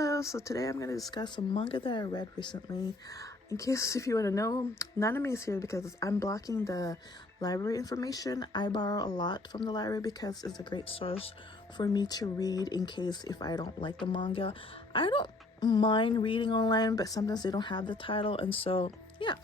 Hello, so today I'm going to discuss some manga that I read recently. In case if you want to know, Nanami is here because I'm blocking the library information. I borrow a lot from the library because it's a great source for me to read in case if I don't like the manga. I don't mind reading online, but sometimes they don't have the title, and so yeah.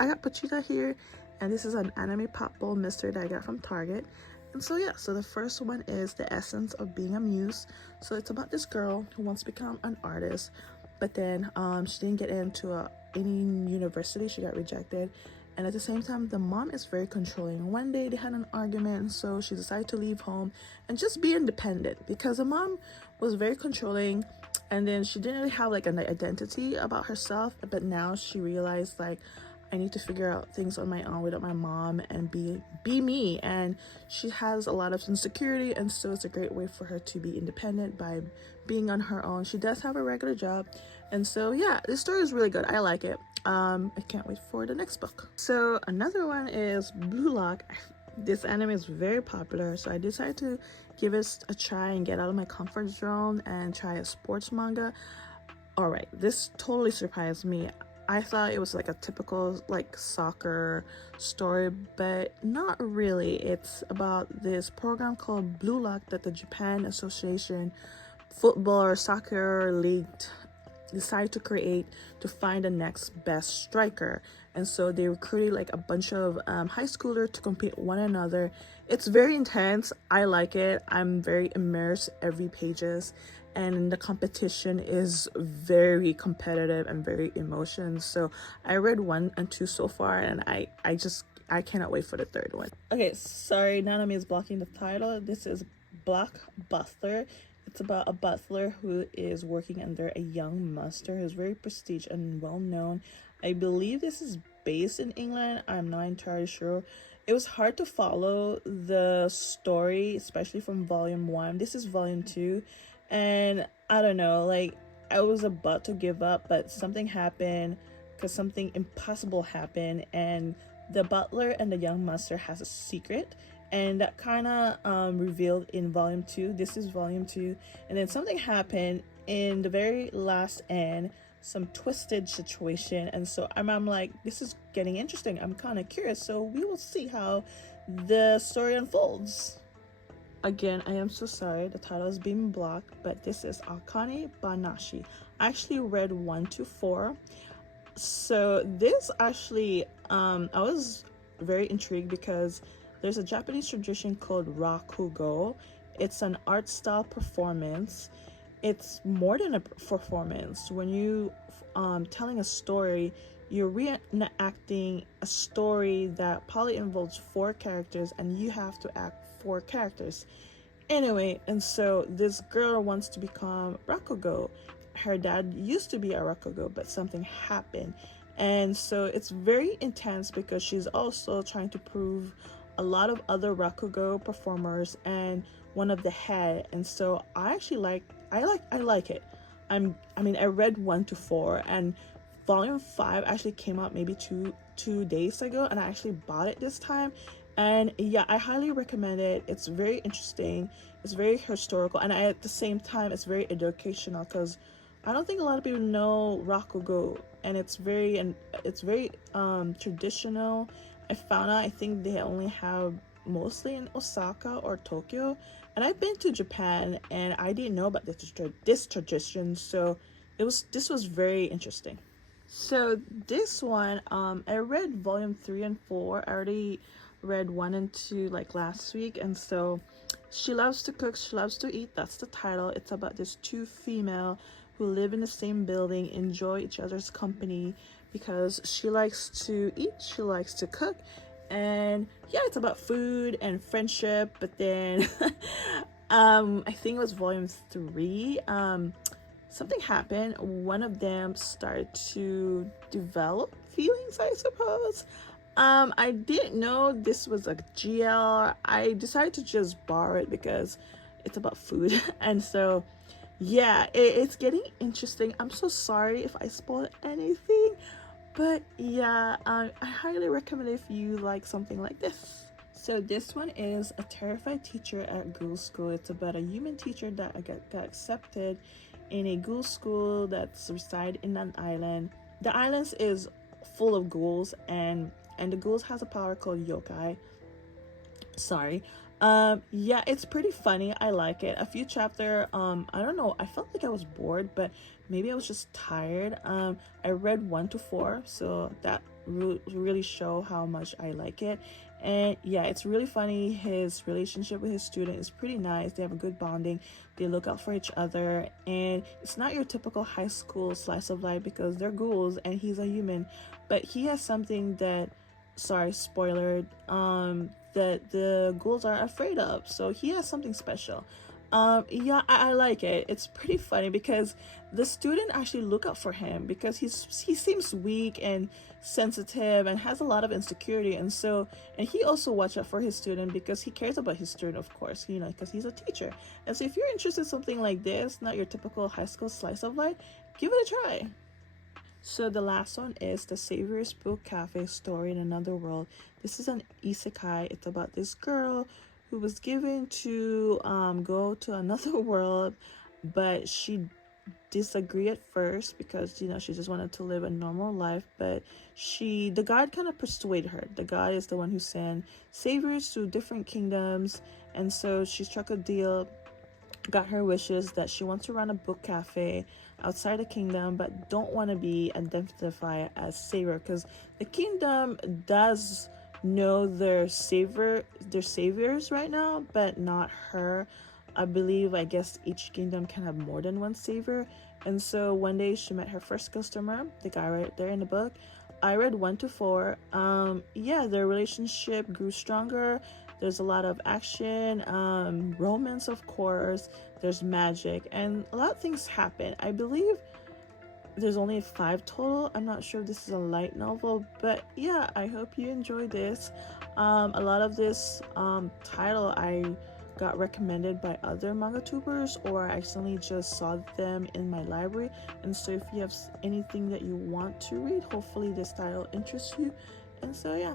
I got Pachita here, and this is an anime pop bowl mystery that I got from Target. And so yeah, so the first one is The Essence of Being a Muse. So it's about this girl who wants to become an artist, but then she didn't get into any university. She got rejected, and at the same time the mom is very controlling. One day they had an argument, and so she decided to leave home and just be independent because the mom was very controlling, and then she didn't really have like an identity about herself. But now she realized, like, I need to figure out things on my own without my mom and be me. And she has a lot of insecurity, and so it's a great way for her to be independent by being on her own. She does have a regular job, and so yeah, this story is really good. I like it. I can't wait for the next book. So another one is Blue Lock. This anime is very popular, so I decided to give it a try and get out of my comfort zone and try a sports manga. All right, this totally surprised me. I thought it was like a typical like soccer story, but not really. It's about this program called Blue Lock that the Japan Association Football or Soccer League decided to create to find the next best striker. And so they recruited like a bunch of high schoolers to compete one another. It's very intense. I like it. I'm very immersed every pages, and the competition is very competitive and very emotional. So I read 1 and 2 so far, and I cannot wait for the third one. Okay, sorry, Nanami is blocking the title. This is Blockbuster. It's about a butler who is working under a young master who's very prestigious and well known. I believe this is based in England. I'm not entirely sure. It was hard to follow the story, especially from volume 1. This is volume 2, and I don't know, like, I was about to give up, but something happened, because something impossible happened, and the butler and the young master has a secret, and that kind of revealed in volume 2. This is volume 2, and then something happened in the very last end, some twisted situation, and so I'm like, this is getting interesting. I'm kind of curious, so we will see how the story unfolds. Again, I am so sorry the title is being blocked, but this is Akane Banashi. I actually read 1 to 4. So this actually I was very intrigued because there's a Japanese tradition called rakugo. It's an art style performance. It's more than a performance. When you telling a story, you're reenacting a story that probably involves 4 characters, and you have to act 4 characters. Anyway, and so this girl wants to become rakugo. Her dad used to be a rakugo, but something happened, and so it's very intense because she's also trying to prove a lot of other rakugo performers and one of the head. And so I actually I like it. I mean, I read 1 to 4, and volume 5 actually came out maybe two days ago, and I actually bought it this time. And yeah, I highly recommend it. It's very interesting. It's very historical, and at the same time it's very educational, because I don't think a lot of people know rakugo, and it's very traditional. I found out I think they only have mostly in Osaka or Tokyo, and I've been to Japan and I didn't know about this tradition, so this was very interesting. So this one, I read volume 3 and 4. I already read 1 and 2 like last week, and so she loves to cook, she loves to eat. That's the title. It's about this 2 female who live in the same building, enjoy each other's company because she likes to eat, she likes to cook, and yeah, it's about food and friendship. But then I think it was volume 3, something happened. One of them started to develop feelings, I suppose. I didn't know this was a GL. I decided to just borrow it because it's about food. And so yeah, it's getting interesting. I'm so sorry if I spoiled anything, but yeah, I highly recommend if you like something like this. So this one is A Terrified Teacher at Girls' School. It's about a human teacher that got accepted in a ghoul school that's reside in an island. The island is full of ghouls, and the ghouls has a power called yokai. Sorry. Yeah, it's pretty funny. I like it. A few chapter, I don't know, I felt like I was bored, but maybe I was just tired. I read 1 to 4, so that really show how much I like it. And yeah, it's really funny. His relationship with his student is pretty nice. They have a good bonding. They look out for each other, and it's not your typical high school slice of life because they're ghouls and he's a human, but he has something that, sorry, spoiler, that the ghouls are afraid of. So he has something special. Yeah, I like it. It's pretty funny because the student actually look out for him because he seems weak and sensitive and has a lot of insecurity, and he also watch out for his student because he cares about his student, of course, because he's a teacher. And so if you're interested in something like this, not your typical high school slice of life, give it a try. So the last one is the Savior's Book Cafe Story in Another World. This is an isekai. It's about this girl who was given to go to another world, but she disagreed at first because she just wanted to live a normal life. But the god kind of persuaded her. The god is the one who sent saviors to different kingdoms, and so she struck a deal, got her wishes that she wants to run a book cafe outside the kingdom, but don't want to be identified as savior because the kingdom does know their saviors right now, but not her. I guess each kingdom can have more than one savior. And so one day she met her first customer, the guy right there in the book. I read 1 to 4. Yeah, their relationship grew stronger. There's a lot of action, romance, of course. There's magic, and a lot of things happen. I believe there's only 5 total. I'm not sure if this is a light novel, but yeah, I hope you enjoy this. A lot of this title I got recommended by other manga tubers, or I accidentally just saw them in my library. And so if you have anything that you want to read, hopefully this title interests you. And so yeah.